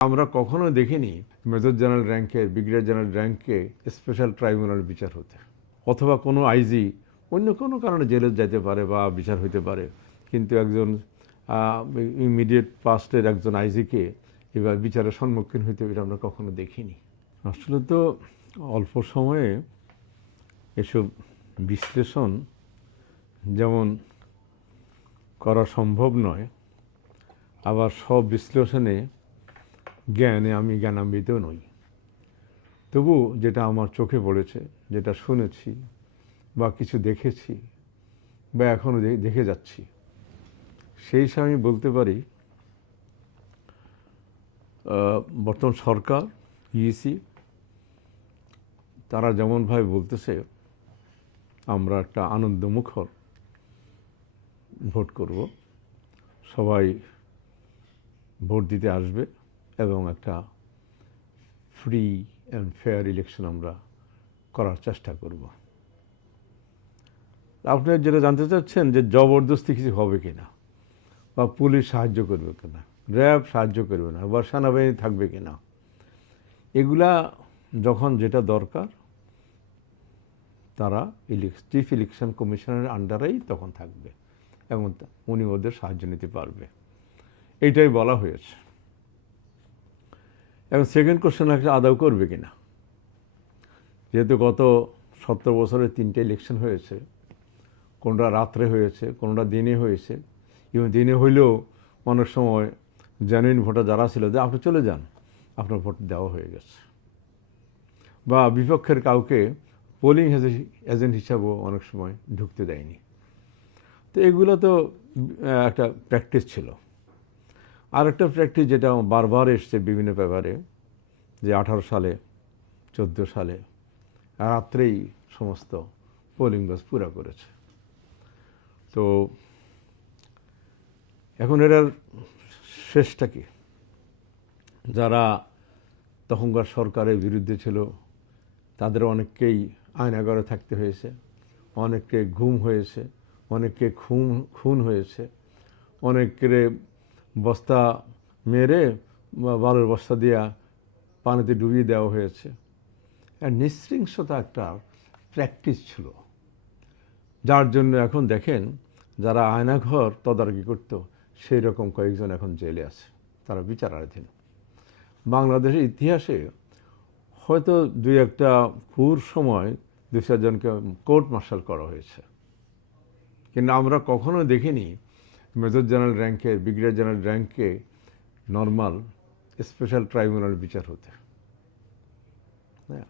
আমরা কখনো দেখিনি মেজর জেনারেল র্যাঙ্কে, ব্রিগেডিয়ার জেনারেল র্যাঙ্কে স্পেশাল ট্রাইব্যুনাল বিচার হতে, অথবা কোনো আইজি অন্য কোনো কারণে জেলে যেতে পারে বা বিচার হইতে পারে, কিন্তু একজন ইমিডিয়েট পাস্টের একজন আইজিকে এবার বিচারের সম্মুখীন হইতে এটা আমরা কখনো দেখিনি। আসলে তো অল্প সময়ে এসব বিশ্লেষণ যেমন করা সম্ভব নয়, আবার সব বিশ্লেষণে আমি জ্ঞানান্বিত নই। তবু যেটা আমার চোখে পড়েছে, যেটা শুনেছি বা কিছু দেখেছি বা এখনও দেখে যাচ্ছি, সেই হিসাবে আমি বলতে পারি বর্তমান সরকার, ইসি, তারা যেমনভাবে বলতেছে আমরা একটা আনন্দমুখর ভোট করব, সবাই ভোট দিতে আসবে এবং একটা ফ্রি অ্যান্ড ফেয়ার ইলেকশন আমরা করার চেষ্টা করব। আপনারা যেটা জানতে চাচ্ছেন যে জবরদস্তি কিছু হবে কিনা, বা পুলিশ সাহায্য করবে কিনা, র্যাব সাহায্য করবে না, বা সেনাবাহিনী থাকবে কিনা, এগুলা যখন যেটা দরকার তারা চিফ ইলেকশন কমিশনের আন্ডারেই তখন থাকবে এবং উনি ওদের সাহায্য নিতে পারবে, এইটাই বলা হয়েছে। এবং সেকেন্ড কোশ্চেন একটা আদাও করবে কিনা, যেহেতু গত 70 বছরে 3টে ইলেকশন হয়েছে, কোনটা রাত্রে হয়েছে, কোনটা দিনে হয়েছে, এবং দিনে হইলেও অনেক সময় জেনুইন ভোটার যারা ছিল যে আপনি চলে যান, আপনার ভোট দেওয়া হয়ে গেছে, বা বিপক্ষের কাউকে পোলিং এজেন্ট হিসাবেও অনেক সময় ঢুকতে দেয়নি। তো এগুলো তো একটা প্র্যাকটিস ছিল। আর একটা প্র্যাকটিস যেটা বারবার এসছে বিভিন্ন ব্যাপারে, যে 18 সালে 14 সালে রাত্রেই সমস্ত পোলিং বাস পুরা করেছে। তো এখন এটার শেষটা কি? যারা তখনকার সরকারের বিরুদ্ধে ছিল তাদের অনেককেই আয়নাঘরে থাকতে হয়েছে, অনেককে গুম হয়েছে, অনেককে খুন হয়েছে, অনেকের বস্তা মেরে বালুর বস্তা দিয়া পানিতে ডুবিয়ে দেওয়া হয়েছে। আর নৃশংসতা একটা প্র্যাকটিস ছিল, যার জন্য এখন দেখেন যারা আয়নাঘর তদারকি করতো সেই রকম কয়েকজন এখন জেলে আছে, তারা বিচারাধীন। বাংলাদেশের ইতিহাসে হয়তো দুই একটা খুর সময় 2-4 জনকে কোর্ট মার্শাল করা হয়েছে, কিন্তু আমরা কখনো দেখিনি মেজর জেনারেল র্যাঙ্কে, ব্রিগেডিয়ার জেনারেল র্যাঙ্কে নর্মাল স্পেশাল ট্রাইব্যুনাল বিচার হতে, হ্যাঁ,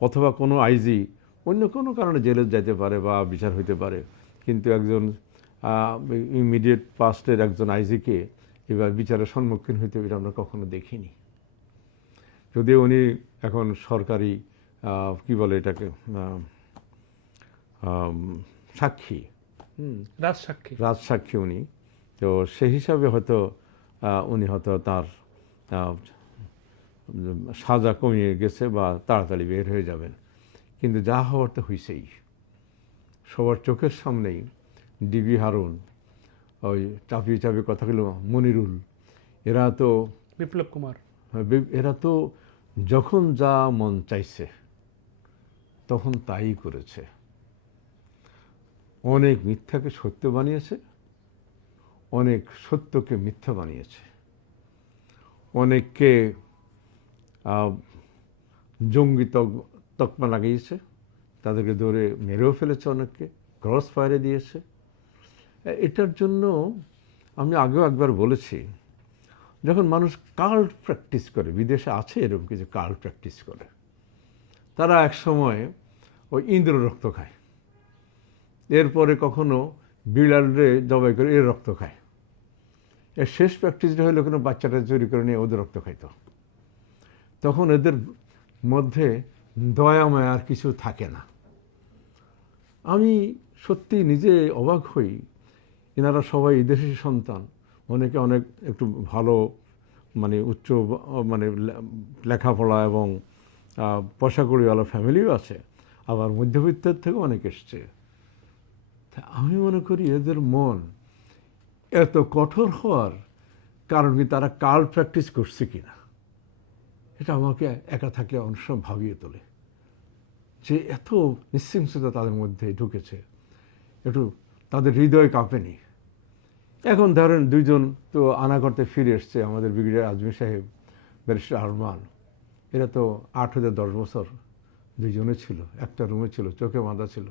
অথবা কোনো আইজি অন্য কোনো কারণে জেলে যেতে পারে বা বিচার হইতে পারে, কিন্তু একজন ইমিডিয়েট পাস্টের একজন আইজিকে এবার বিচারের সম্মুখীন হইতে এটা আমরা কখনো দেখিনি। যদিও উনি এখন সরকারি কি বলে এটাকে সাক্ষী, রাজসাক্ষী উনি, তো সেই হিসাবে হয়তো উনি হয়তো তার সাজা কমিয়ে গেছে বা তাড়াতাড়ি বের হয়ে যাবেন, কিন্তু যা হওয়ার তো হয়েছেই। সবার চোখের সামনেই ডিবি হারুন, ওই চাপিয়ে চাপিয়ে কথাগুলো মনিরুল, এরা তো বিপ্লব কুমার, এরা তো যখন যা মন চাইছে তখন তাই করেছে। অনেক মিথ্যাকে সত্য বানিয়েছে, অনেক সত্যকে মিথ্যা বানিয়েছে, অনেককে জঙ্গি তকমা লাগিয়েছে, তাদেরকে ধরে মেরেও ফেলেছে, অনেককে ক্রস ফায়ারে দিয়েছে। এটার জন্য আমি আগেও একবার বলেছি, যখন মানুষ কাল্ট প্র্যাকটিস করে, বিদেশে আছে এরকম কিছু কাল্ট প্র্যাকটিস করে, তারা এক সময় ওই ইন্দ্র রক্ত খায়, এরপরে কখনো বিড়ালে জবাই করে এর রক্ত খায়, এর শেষ প্র্যাকটিসটা হলো কোনো বাচ্চাটা চুরি করে নিয়ে ওদের রক্ত খাইতো। তখন এদের মধ্যে দয়া মায়া আর কিছু থাকে না। আমি সত্যি নিজে অবাক হই, এনারা সবাই দেশি সন্তান, অনেকে অনেক একটু ভালো মানে উচ্চ মানে লেখাপড়া এবং পয়সা কড়িওয়ালা ফ্যামিলিও আছে, আবার মধ্যবিত্তের থেকেও অনেক এসছে। আমি মনে করি এদের মন এত কঠোর হওয়ার কারণ কি তারা কাল প্র্যাকটিস করছে কিনা। এটা আমাকে একা থাকলে অনেক সময় ভাবিয়ে তোলে যে এত নিঃশৃঙ্খলতা তাদের মধ্যে ঢুকেছে, একটু তাদের হৃদয় কাঁপেনি। এখন ধরেন দুইজন তো আনা করতে ফিরে এসছে, আমাদের ব্রিগেডিয়ার আজমি সাহেব, ব্যারিস্টার আরমান, এরা তো 8 থেকে 10 বছর দুইজনে ছিল, একটা রুমে ছিল, চোখে বাঁধা ছিল।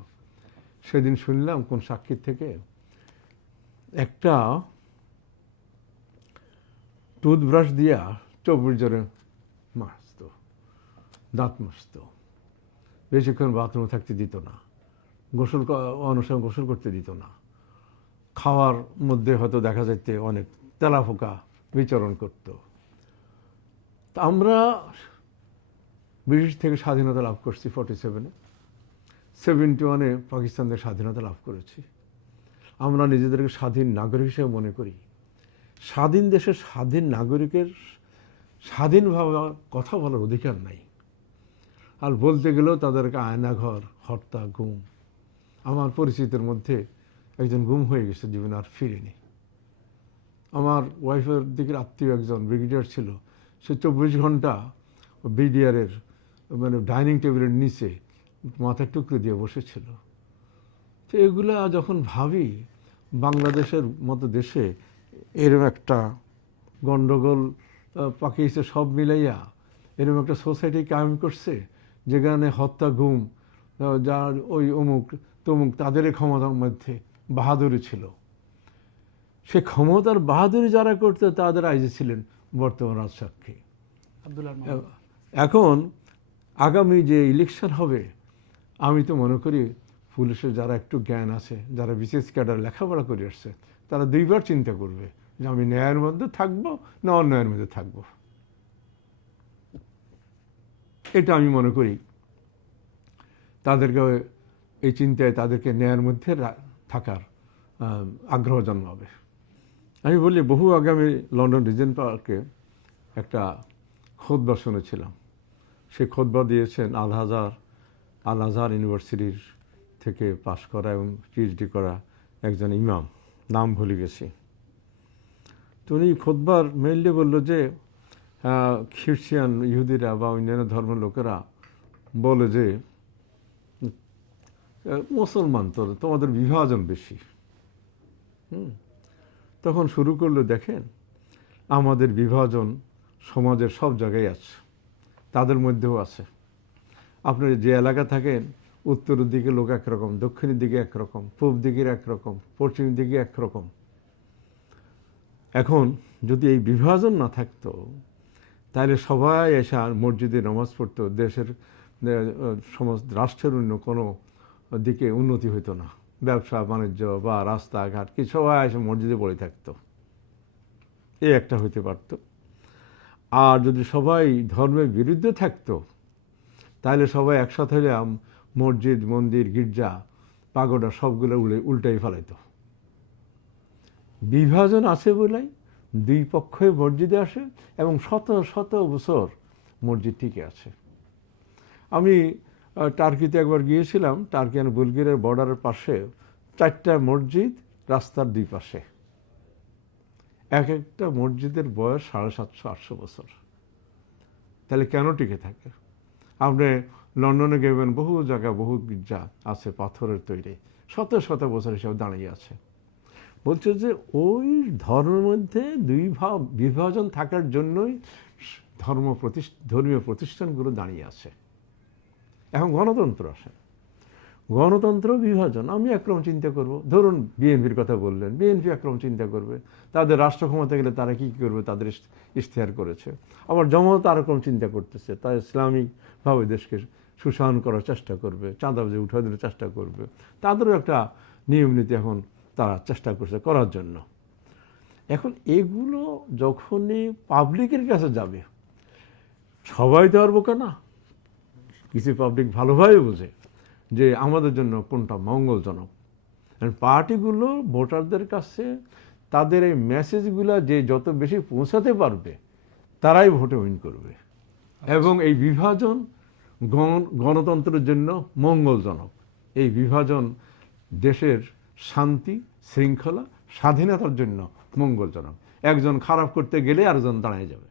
সেদিন শুনলাম কোন সাক্ষীর থেকে একটা টুথব্রাশ দিয়া 24 জনে মাজত, দাঁত মাজত, বেশিক্ষণ বাথরুমে থাকতে দিত না, অনুসরণ গোসল করতে দিত না, খাওয়ার মধ্যে হয়তো দেখা যাইতে অনেক তেলাফোকা বিচরণ করত। তা আমরা ব্রিটিশ থেকে স্বাধীনতা লাভ করছি 47-এ, 71-এ পাকিস্তান থেকে স্বাধীনতা লাভ করেছি। আমরা নিজেদেরকে স্বাধীন নাগরিক হিসেবে মনে করি। স্বাধীন দেশের স্বাধীন নাগরিকের স্বাধীনভাবে কথা বলার অধিকার নাই। আর বলতে গেলেও তাদেরকে আয়নাঘর, হত্যা, গুম। আমার পরিচিতির মধ্যে একজন গুম হয়ে গেছে, জীবনে আর ফিরেনি। আমার ওয়াইফের দিকের আত্মীয় একজন ব্রিগেডিয়ার ছিল, সে 24 ঘন্টা ব্রিগেডিয়ারের মানে ডাইনিং টেবিলের নিচে মাথার টুকরো দিয়ে বসেছিল। তো এগুলা যখন ভাবি, বাংলাদেশের মতো দেশে এরকম একটা গণ্ডগোল পাকিয়েছে, সব মিলাইয়া এরকম একটা সোসাইটি কায়েম করছে যেখানে হত্যা, গুম, যার ওই অমুক তমুক তাদের ক্ষমতার মধ্যে বাহাদুরি ছিল। সে ক্ষমতার বাহাদুরি যারা করতে তাদের আইজে ছিলেন বর্তমান রাজসাক্ষী। এখন আগামী যে ইলেকশন হবে, আমি তো মনে করি পুলিশের যারা একটু জ্ঞান আছে, যারা বিশেষ ক্যাডার লেখাপড়া করে আসছে, তারা দুইবার চিন্তা করবে যে আমি ন্যায়ের মধ্যে থাকবো না অন্যায়ের মধ্যে থাকবো। এটা আমি মনে করি তাদেরকে এই চিন্তায় তাদেরকে ন্যায়ের মধ্যে থাকার আগ্রহ জন্মাবে। আমি বলি, বহু আগে আমি লন্ডন রিজেন্ট পার্কে একটা খুতবা শুনেছিলাম। সেই খুতবা দিয়েছেন আল আজহার ইউনিভার্সিটির থেকে পাশ করা এবং পিএইচডি করা একজন ইমাম, নাম ভুলে গেছি। তো উনি খুতবার মেইনলি বলল যে খ্রিস্টান, ইহুদিরা বা অন্যান্য ধর্মের লোকেরা বলে যে মুসলমান তো তোমাদের বিভাজন বেশি। তখন শুরু করলো, দেখেন আমাদের বিভাজন সমাজের সব জায়গায় আছে, তাদের মধ্যেও আছে। আপনি যে এলাকা থাকেন, উত্তরের দিকে লোক একরকম, দক্ষিণের দিকে একরকম, পূর্ব দিকের একরকম, পশ্চিমের দিকে একরকম। এখন যদি এই বিভাজন না থাকতো, তাহলে সবাই এসে মসজিদে নামাজ পড়তো, দেশের সমস্ত রাষ্ট্রের অন্য কোনো দিকে উন্নতি হইতো না। ব্যবসা বাণিজ্য বা রাস্তাঘাট কি সবাই এসে মসজিদে পড়ে থাকতো, এই একটা হইতে পারত। আর যদি সবাই ধর্মের বিরুদ্ধে থাকতো, তাহলে সবাই একসাথে হলে মসজিদ, মন্দির, গির্জা, পাগোডা সবগুলো উল্টাই ফেলাইতো। বিভাজন আছে বলেই দুই পক্ষই মসজিদে আসে এবং শত শত বছর মসজিদ টিকে আছে। আমি টার্কিতে একবার গিয়েছিলাম, টার্কি আর বুলগেরিয়ার বর্ডারের পাশে 4টা মসজিদ রাস্তার দুই পাশে। এক একটা মসজিদের বয়স 750-800 বছর। তাহলে কেন টিকে থাকে? আপনি লন্ডনে গেবেন, বহু জায়গায় বহু গির্জা আছে পাথরের তৈরি, শত শত বছর হিসাবে দাঁড়িয়ে আছে। বলছে যে ওই ধর্মের মধ্যে বিভাজন থাকার জন্যই ধর্মীয় প্রতিষ্ঠানগুলো দাঁড়িয়ে আছে। এখন গণতন্ত্র আসে, গণতন্ত্র বিভাজন। আমি একরকম চিন্তা করব, ধরুন বিএনপির কথা বললেন, বিএনপি একরকম চিন্তা করবে, তাদের রাষ্ট্র ক্ষমতা গেলে তারা কী করবে তাদের ইশতেহার করেছে। আবার জামাত আরেকরকম চিন্তা করতেছে, তারা ইসলামিকভাবে দেশকে সুশাসন করার চেষ্টা করবে, চাঁদাবাজি উঠায় দেওয়ার চেষ্টা করবে। তাদেরও একটা নিয়ম নীতি এখন তারা চেষ্টা করছে করার জন্য। এখন এগুলো যখনই পাবলিকের কাছে যাবে, সবাই তো আর বোকা না, কিছু পাবলিক ভালোভাবে বোঝে যে আমাদের জন্য কোনটা মঙ্গলজনক। পার্টিগুলো ভোটারদের কাছে তাদের এই মেসেজগুলো যে যত বেশি পৌঁছাতে পারবে, তারাই ভোটে উইন করবে। এবং এই বিভাজন গণতন্ত্রের জন্য মঙ্গলজনক। এই বিভাজন দেশের শান্তি, শৃঙ্খলা, স্বাধীনতার জন্য মঙ্গলজনক। একজন খারাপ করতে গেলে আরেকজন দাঁড়িয়ে যাবে।